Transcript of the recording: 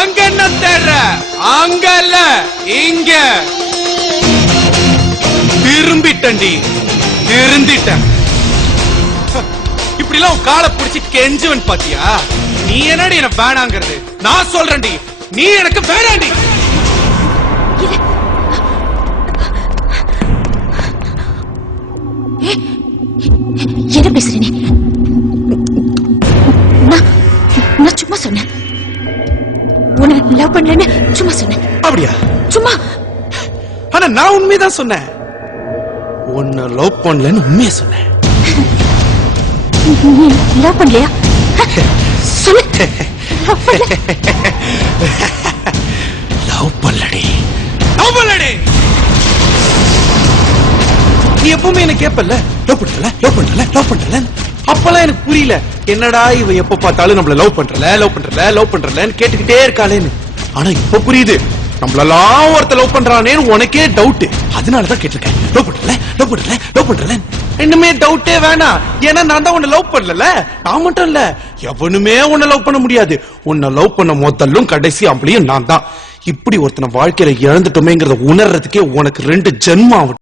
அங்க என்ன தேடுற? அங்க இல்ல, இங்க. திரும்பிட்டண்டி, திருந்திட்டேன். இப்படி எல்லாம் காலை பிடிச்சி கெஞ்சுவன் பாத்தியா? நீ என்னடி என்ன வேணாங்கிறது? நான் சொல்றேன்டி, நீ எனக்கு வேணாண்டி. என்ன பேசுறீங்க? நான் சும்மா சொன்னேன். உன்னை லவ் பண்ணலன்னு சும்மா சொன்னேன். அப்படியா? சும்மா. ஆனா நான் உண்மைதான் சொன்னேன். உன்னை லவ் பண்ணலன்னு உண்மையா சொன்னேன். லவ் பண்ணலையா? சொல்லு. லவ் பண்ணலடி, லவ் பண்ணலடி. நீ எப்பவுமே என்ன கேப்பல்ல, லவ் பண்றல, லவ் பண்றல, லவ் பண்றல. அப்பெல்லாம் எனக்கு புரியல, என்னடா இவ எப்ப பார்த்தாலும் நம்மள லவ் பண்றல, லவ் பண்றல, லவ் பண்றலன்னு கேட்டுக்கிட்டே இருக்காளேன்னு. ஆனா இப்ப புரியுது, நம்மளெல்லாம் ஒருத்த லவ் பண்றானேன்னு உனக்கே டவுட். அதனாலதான் கேட்டிருக்கேன், லவ் பண்றல, லவ் பண்றல, லவ் பண்றல. இன்னுமே டவுட்டே வேணாம். ஏன்னா நான் தான் உன்னை லவ் பண்ணல. நான் மட்டும் இல்ல, எவனுமே உன்னை லவ் பண்ண முடியாது. உன்னை லவ் பண்ண முதல்லும் கடைசி அப்படியும் நான் தான். இப்படி ஒருத்தனை வாழ்க்கையில இழந்துட்டோமேங்கிறத உணர்றதுக்கே உனக்கு 2 ஜென்மம்